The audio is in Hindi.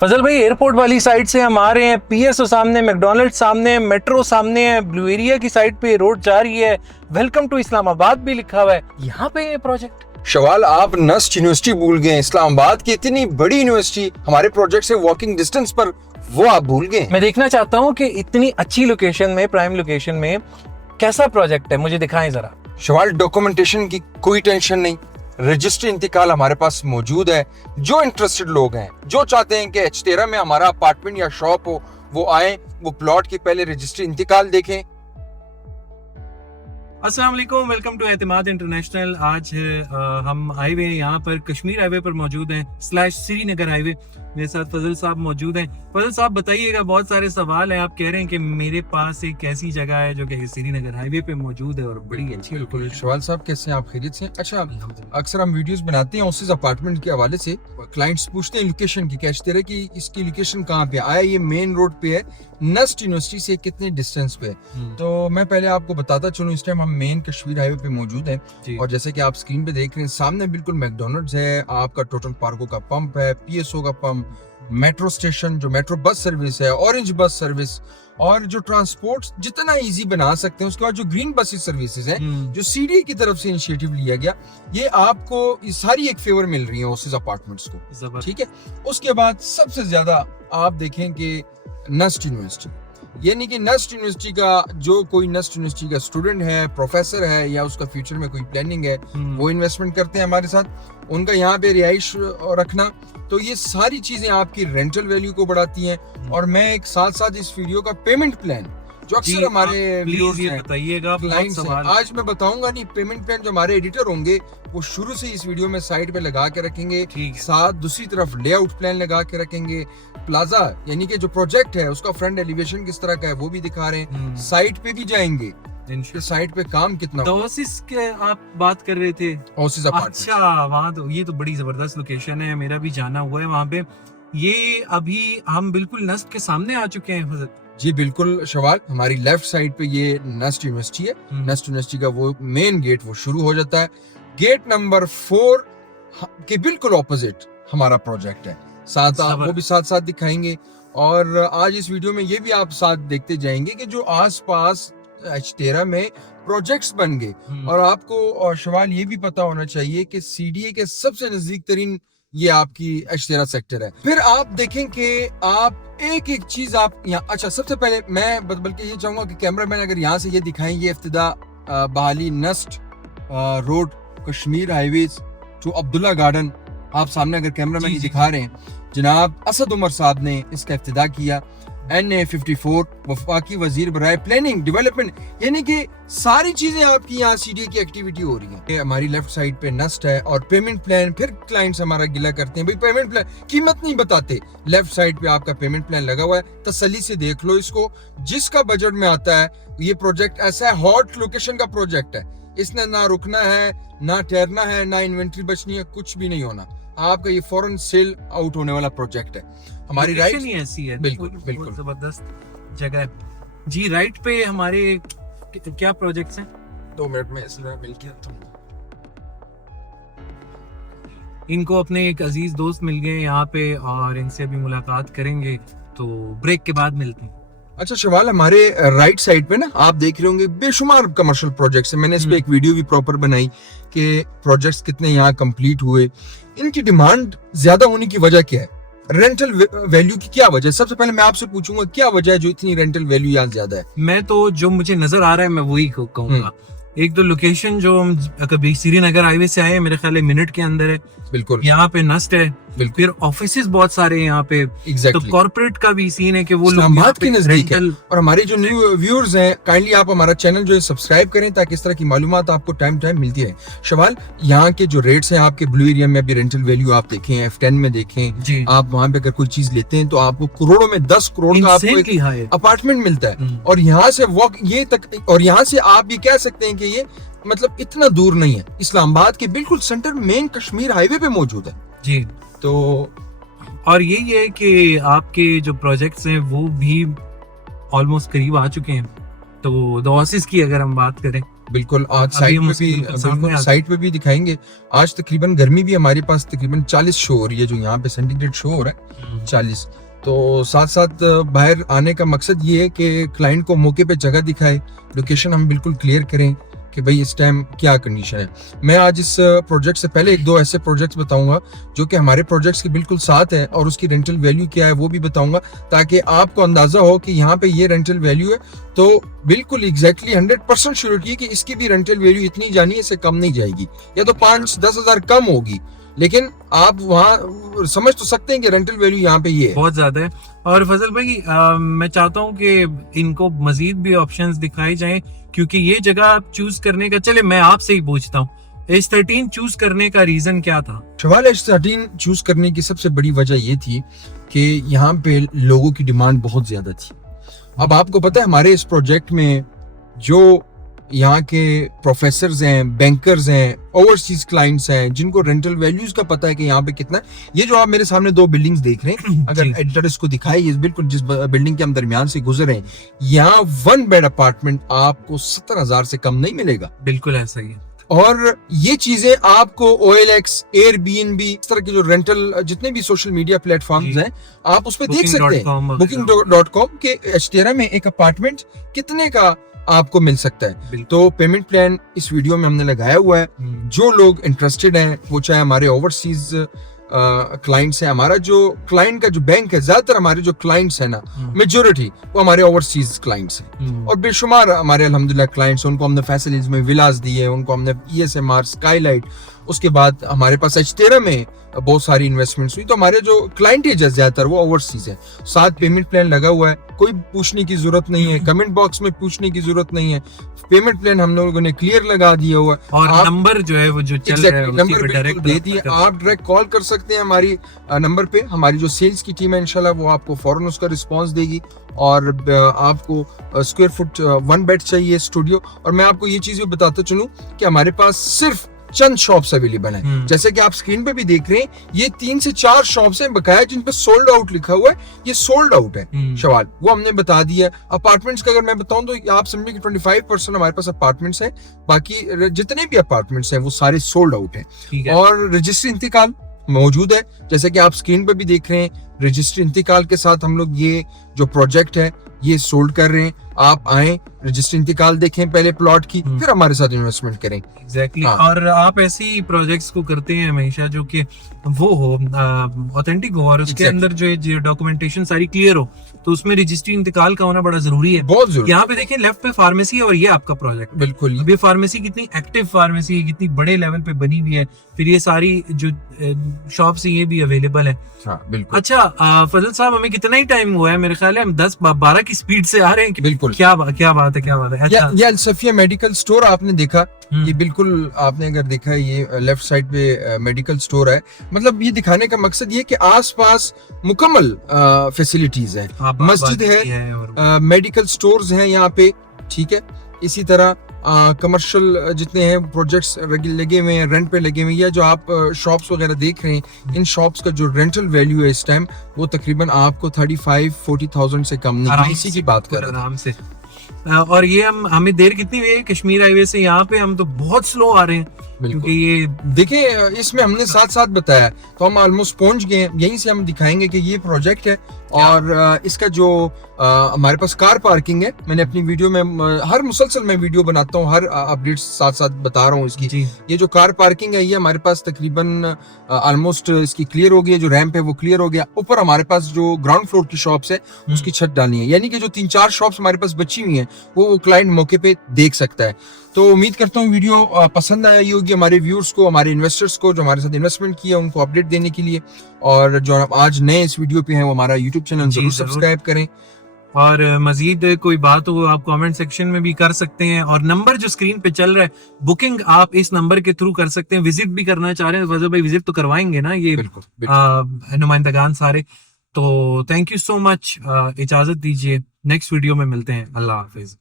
फजल भाई, एयरपोर्ट वाली साइड से हम आ रहे हैं, पीएसओ सामने, मैकडॉनल्ड सामने, मेट्रो सामने है, ब्लू एरिया की साइड पे रोड जा रही है, वेलकम टू इस्लामाबाद भी लिखा हुआ है। यहाँ पे ये प्रोजेक्ट। शवाल, आप नस्ट यूनिवर्सिटी भूल गए। इस्लामाबाद की इतनी बड़ी यूनिवर्सिटी हमारे प्रोजेक्ट से वॉकिंग डिस्टेंस पर, वो आप भूल गए। मैं देखना चाहता हूँ कि इतनी अच्छी लोकेशन में, प्राइम लोकेशन में कैसा प्रोजेक्ट है, मुझे दिखाएं जरा। शवाल, डॉक्यूमेंटेशन की कोई टेंशन नहीं, रजिस्ट्री इंतकाल हमारे पास मौजूद है। जो इंटरेस्टेड लोग हैं, जो चाहते हैं कि H13 में हमारा अपार्टमेंट या शॉप हो, वो आए, वो प्लॉट की पहले रजिस्ट्री इंतकाल देखें। अस्सलाम वालेकुम, वेलकम टू एतमाद इंटरनेशनल। आज हम आए हुए हैं यहाँ पर, कश्मीर हाईवे पर मौजूद हैं / श्रीनगर हाईवे। मेरे साथ फजल साहब मौजूद हैं। फजल साहब बताइएगा, बहुत सारे सवाल हैं। आप कह रहे हैं कि मेरे पास एक ऐसी जगह है जो कि श्रीनगर हाईवे पे मौजूद है और बड़ी अच्छी। बिल्कुल। शवाल साहब, कैसे हैं आप? खैरियत से? अच्छा, अक्सर हम वीडियोस बनाते हैं उस अपार्टमेंट के हवाले से। क्लाइंट्स पूछते हैं लोकेशन की, H13 की इसकी लोकेशन कहाँ पे आया? ये मेन रोड पे है, नस्ट यूनिवर्सिटी से कितने डिस्टेंस पे है। तो मैं पहले आपको बताता चलूं, इस टाइम हम मेन कश्मीर हाईवे पे मौजूद हैं और जैसे कि आप स्क्रीन पे देख रहे हैं, सामने बिल्कुल मैकडॉनल्ड्स है, आपका टोटल पार्को का पंप है, पीएसओ का पंप, मेट्रो स्टेशन, जो मेट्रो बस सर्विस है, ऑरेंज बस सर्विस, और जो ट्रांसपोर्ट जितना इजी बना सकते हैं। उसके बाद जो ग्रीन बसेस सर्विसेज हैं, जो सीडीए की तरफ से इनिशिएटिव लिया गया, ये आपको ये सारी एक फेवर मिल रही है उस अपार्टमेंट्स को। ठीक है। उसके बाद सबसे ज्यादा आप देखें कि नस्ट यूनिवर्सिटी, यानी कि नस्ट यूनिवर्सिटी का जो कोई नस्ट यूनिवर्सिटी का स्टूडेंट है, प्रोफेसर है, या उसका फ्यूचर में कोई प्लानिंग है, वो इन्वेस्टमेंट करते हैं हमारे साथ, उनका यहाँ पे रिहाइश रखना, तो ये सारी चीजें आपकी रेंटल वैल्यू को बढ़ाती हैं। और मैं एक साथ साथ इस वीडियो का पेमेंट प्लान, जो अक्सर हमारे बताइएगा क्लाइंट्स हैं, आज मैं बताऊंगा नहीं, पेमेंट प्लान जो हमारे एडिटर होंगे वो शुरू से इस वीडियो में साइड पे लगा के रखेंगे। साथ दूसरी तरफ लेआउट प्लान लगा के रखेंगे। प्लाजा यानी कि जो प्रोजेक्ट है उसका फ्रंट एलिवेशन किस तरह का है वो भी दिखा रहे हैं। साइट पे भी जाएंगे, साइट पे काम कितना। ओसिस के आप बात कर रहे थे? Oasis apartment. अच्छा, वहाँ तो ये तो बड़ी जबरदस्त लोकेशन है, मेरा भी जाना हुआ है वहाँ पे। ये अभी हम बिल्कुल नस्ट के सामने आ चुके हैं। जी बिल्कुल शवाल, हमारी लेफ्ट साइड पे ये नस्ट यूनिवर्सिटी है। नस्ट यूनिवर्सिटी का वो मेन गेट वो शुरू हो जाता है। गेट नंबर 4 के बिल्कुल ऑपोजिट हमारा प्रोजेक्ट है। साथ वो भी साथ साथ दिखाएंगे, और आज इस वीडियो में ये भी आप साथ देखते जाएंगे कि जो आसपास H13 में प्रोजेक्ट्स बन गए। और आपको शवाल ये भी पता होना चाहिए कि सीडीए के सबसे नजदीक तरीन ये आपकी H13 सेक्टर है। फिर आप देखें कि आप एक एक चीज आप यहाँ, अच्छा सबसे पहले मैं बल्कि ये चाहूंगा कि कैमरामैन अगर यहाँ से ये दिखाएं, ये इफ्तिदा बहाली नस्ट road Kashmir highway to Abdullah garden, आप सामने अगर कैमरामैन दिखा रहे हैं, जनाब असद उमर साहब ने इसका इफ्तिदा किया। NA54 वफाकी वजीर बराए प्लानिंग डेवलपमेंट, यानी कि सारी चीजें आपकी यहाँ सीडीए की एक्टिविटी हो रही है। हमारी लेफ्ट साइड पे नस्ट है और पेमेंट प्लान। फिर क्लाइंट्स हमारा गिला करते हैं, भाई पेमेंट प्लान कीमत नहीं बताते। लेफ्ट साइड पे आपका पेमेंट प्लान लगा हुआ है, तसल्ली से देख लो इसको। जिसका बजट में आता है, ये प्रोजेक्ट ऐसा है, हॉट लोकेशन का प्रोजेक्ट है। इसने ना रुकना है, ना ठहरना है, ना इन्वेंट्री बचनी है, कुछ भी नहीं होना। आपका ये फौरन सेल आउट होने वाला प्रोजेक्ट है। हमारी राइट ऐसी है, बिल्कुल बिल्कुल जबरदस्त जगह है जी। राइट पे हमारे क्या प्रोजेक्ट्स हैं? 2 मिनट में इसलिए मिल गया तो इनको अपने एक अजीज दोस्त मिल गए यहाँ पे, और इनसे अभी मुलाकात करेंगे, तो ब्रेक के बाद मिलते हैं। अच्छा शवाल, हमारे राइट साइड पे ना आप देख रहे होंगे बेशुमार कमर्शियल प्रोजेक्ट्स हैं। मैंने इस पे एक वीडियो भी प्रॉपर बनाई कि प्रोजेक्ट्स कितने यहाँ कंप्लीट हुए, इनकी डिमांड ज्यादा होने की वजह क्या है, रेंटल वैल्यू की क्या वजह है। सबसे पहले मैं आपसे पूछूंगा क्या वजह है जो इतनी रेंटल वैल्यू यहाँ ज्यादा है। मैं तो जो मुझे नजर आ रहा है मैं वही कहूंगा। एक तो लोकेशन, जो हम कभी श्रीनगर हाईवे से आए, मेरे ख्याल मिनट के अंदर है। बिल्कुल। यहाँ पे नस्ट है, फिर ऑफिसेज बहुत सारे हैं यहाँ पे। Exactly. तो कॉर्पोरेट का भी सीन है कि वो इस्लामाबाद के नजदीक है। और हमारे जो न्यू व्यूअर्स हैं, काइंडली आप हमारा चैनल जो है सब्सक्राइब करें, ताकि इस तरह की मालूमात आपको टाइम मिलती है। शवाल, यहाँ के जो रेट्स हैं आपके ब्लू एरिया में, अभी रेंटल वैल्यू आप देखें, F10 में देखें, आप वहाँ पे अगर कोई चीज लेते हैं तो आपको करोड़ों में 10 करोड़ का आपको एक अपार्टमेंट मिलता है। और यहाँ से वॉक ये तक, और यहाँ से आप ये कह सकते हैं कि ये मतलब इतना दूर नहीं है, इस्लामाबाद के बिल्कुल सेंटर मेन कश्मीर हाईवे पे मौजूद है जी। तो और यही है कि आपके जो प्रोजेक्ट्स हैं वो भी ऑलमोस्ट करीब आ चुके हैं। तो ओसिस की अगर हम बात करें, बिल्कुल आज अभी साइट हम पे उसके भी बिल्कुल सामने बिल्कुल आते साइट पे भी दिखाएंगे। आज तकरीबन गर्मी भी हमारे पास तकरीबन 40 शो हो रही है, जो यहाँ पे सेंटीग्रेड शो हो रहा है 40। तो साथ साथ बाहर आने का मकसद ये है कि क्लाइंट को मौके पे जगह दिखाए, लोकेशन हम बिल्कुल क्लियर करें कि भाई इस टाइम क्या कंडीशन है। मैं आज इस प्रोजेक्ट से पहले एक दो ऐसे प्रोजेक्ट्स बताऊंगा जो कि हमारे प्रोजेक्ट्स के बिल्कुल साथ है, और उसकी रेंटल वैल्यू क्या है वो भी बताऊंगा, ताकि आपको अंदाजा हो कि यहाँ पे ये रेंटल वैल्यू है। तो बिल्कुल एग्जैक्टली 100% श्योरिटी है कि इसकी भी रेंटल वैल्यू इतनी जानी है, इससे कम नहीं जाएगी, या तो 5-10 हजार कम होगी, लेकिन आप वहाँ समझ तो सकते हैं कि रेंटल वैल्यू यहाँ पे ये है। बहुत ज्यादा है। और फजल भाई मैं चाहता हूँ कि इनको मजीद भी ऑप्शंस दिखाए जाएं, क्योंकि ये जगह आप चूज करने का, चले मैं आपसे ही पूछता हूँ, H13 चूज करने का रीजन क्या था? सवाल H13 चूज करने की सबसे बड़ी वजह ये थी कि यहाँ पे लोगों की डिमांड बहुत ज्यादा थी। अब आपको पता है हमारे इस प्रोजेक्ट में जो यहाँ के प्रोफेसर्स हैं, बैंकर्स हैं, ओवरसीज क्लाइंट्स हैं, जिनको रेंटल वैल्यूज का पता है कि यहाँ पे कितना है। ये जो आप मेरे सामने दो बिल्डिंग्स देख रहे हैं, अगर एडिटर इसको दिखाए, ये बिल्कुल जिस बिल्डिंग के हम दरमियान से गुजर रहे हैं, यहाँ 1 बेड अपार्टमेंट आपको 70,000 से कम नहीं मिलेगा। बिल्कुल ऐसा ही है। और ये चीजें आपको OLX, Airbnb, इस तरह के जो रेंटल जितने भी सोशल मीडिया प्लेटफॉर्म्स हैं, आप उस पर देख सकते हैं। Booking.com के H13 में एक अपार्टमेंट कितने का आपको मिल सकता है। तो पेमेंट प्लान इस वीडियो में हमने लगाया हुआ है। जो लोग इंटरेस्टेड हैं, वो चाहे हमारे ओवरसीज क्लाइंट्स हैं, हमारा जो क्लाइंट का जो बैंक है, ज्यादातर हमारे जो क्लाइंट्स हैं ना, मेजोरिटी वो हमारे ओवरसीज क्लाइंट्स हैं, और बेशुमार हमारे अल्हम्दुलिल्लाह क्लाइंट्स, उनको हमने फैसिलिटीज में विलास दिए, उनको हमने ESMR, स्काईलाइट, उसके बाद हमारे पास H13 में बहुत सारी इन्वेस्टमेंट्स हुई। तो हमारे जो क्लाइंट है ज्यादातर वो ओवरसीज है। साथ पेमेंट प्लान लगा हुआ है, कोई पूछने की जरूरत नहीं है, कमेंट बॉक्स में पूछने की जरूरत नहीं है। पेमेंट प्लान हम लोगों ने क्लियर लगा दिया हुआ है, और नंबर जो है वो जो चल रहा है नंबर डायरेक्ट दे दिए। आप डायरेक्ट कॉल कर सकते हैं हमारी नंबर पे। हमारी जो सेल्स की टीम है इंशाल्लाह वो आपको फौरन उसका रिस्पांस देगी। और आपको स्क्वायर फुट 1 बेड चाहिए स्टूडियो। और मैं आपको ये चीज भी बताता चलूं कि हमारे पास सिर्फ चंद शॉप्स अवेलेबल हैं, जैसे कि आप स्क्रीन पे भी देख रहे हैं, ये 3 से 4 शॉप्स हैं बकाया जिन पे सोल्ड आउट लिखा हुआ है। ये सोल्ड आउट है शवाल, वो हमने बता दिया। अपार्टमेंट्स का अगर मैं बताऊं तो आप समझिए कि 25% हमारे पास अपार्टमेंट्स हैं, बाकी जितने भी अपार्टमेंट्स हैं वो सारे सोल्ड आउट हैं। और रजिस्ट्री इंतकाल मौजूद है, जैसे कि आप स्क्रीन पे भी देख रहे हैं। रजिस्ट्री इंतकाल के साथ हम लोग ये जो प्रोजेक्ट है ये सोल्ड कर रहे हैं। आप आए, रजिस्ट्री इंतकाल देखें पहले प्लॉट की, फिर हमारे साथ इन्वेस्टमेंट करें। एग्जैक्टली। और आप ऐसी प्रोजेक्ट्स को करते हैं हमेशा जो कि वो हो ऑथेंटिक हो, और उसके अंदर जो डॉक्यूमेंटेशन सारी क्लियर हो, तो उसमें रजिस्ट्री इंतकाल का होना बड़ा जरूरी है, बहुत जरूरी। यहाँ पे देखें लेफ्ट पे फार्मेसी है, और ये आपका प्रोजेक्ट बिल्कुल। अब ये फार्मेसी कितनी एक्टिव फार्मेसी है, कितनी बड़े लेवल पे बनी हुई है, फिर ये सारी जो शॉप्स ये भी अवेलेबल है। हाँ, बिल्कुल। अच्छा फजल साहब, हमें कितना ही टाइम हुआ है? मेरे ख्याल है हम 10-12 की स्पीड से आ रहे हैं। बिल्कुल। क्या बात है। अच्छा, ये अल-सफिया मेडिकल स्टोर आपने देखा, ये बिल्कुल आपने अगर देखा, ये लेफ्ट साइड पे मेडिकल स्टोर है। मतलब ये दिखाने का मकसद ये कि आसपास मुकम्मल फैसिलिटीज है, मस्जिद है, मेडिकल स्टोर्स हैं यहाँ पे, ठीक है। इसी तरह कमर्शियल जितने हैं प्रोजेक्ट्स लगे हुए हैं, रेंट पे लगे हुए हैं, या जो आप शॉप्स वगैरह देख रहे हैं, इन शॉप्स का जो रेंटल वैल्यू है इस टाइम वो तकरीबन आपको 35-40,000 से कम नहीं, इसी की बात कर रहे हैं आराम से। और ये हमें देर कितनी हुई है कश्मीर हाईवे से यहाँ पे? हम तो बहुत स्लो आ रहे हैं, क्योंकि ये देखें इसमें हमने साथ साथ बताया, तो हम ऑलमोस्ट पहुंच गए। यहीं से हम दिखाएंगे कि ये प्रोजेक्ट है, और इसका जो हमारे पास कार पार्किंग है, मैंने अपनी वीडियो में हर मुसलसल मैं वीडियो बनाता हूँ, हर अपडेट्स साथ साथ बता रहा हूँ इसकी। ये जो कार पार्किंग है ये हमारे पास तकरीबन ऑलमोस्ट इसकी क्लियर हो गई है, जो रैंप है वो क्लियर हो गया। ऊपर हमारे पास जो ग्राउंड फ्लोर की शॉप्स है उसकी छत डालनी है, यानी कि जो 3-4 शॉप्स हमारे पास बची हुई हैं वो क्लाइंट मौके पे देख सकता है। तो उम्मीद करता हूँ वीडियो पसंद आई होगी हमारे व्यूअर्स को, हमारे इन्वेस्टर्स को जो हमारे साथ इन्वेस्टमेंट किया, उनको अपडेट देने के लिए। और जो आज नए इस वीडियो पे हैं वो हमारा यूट्यूब चैनल जरूर सब्सक्राइब करें। और मजीद कोई बात हो आप कमेंट सेक्शन में भी कर सकते हैं। और नंबर जो स्क्रीन पे चल रहा है, बुकिंग आप इस नंबर के थ्रू कर सकते हैं। विजिट भी करना चाह रहे हैं फजल भाई, विजिट तो करवाएंगे ना ये नुमाइंदगान सारे। तो थैंक यू सो मच, इजाजत दीजिए, नेक्स्ट वीडियो में मिलते हैं। अल्लाह हाफिज।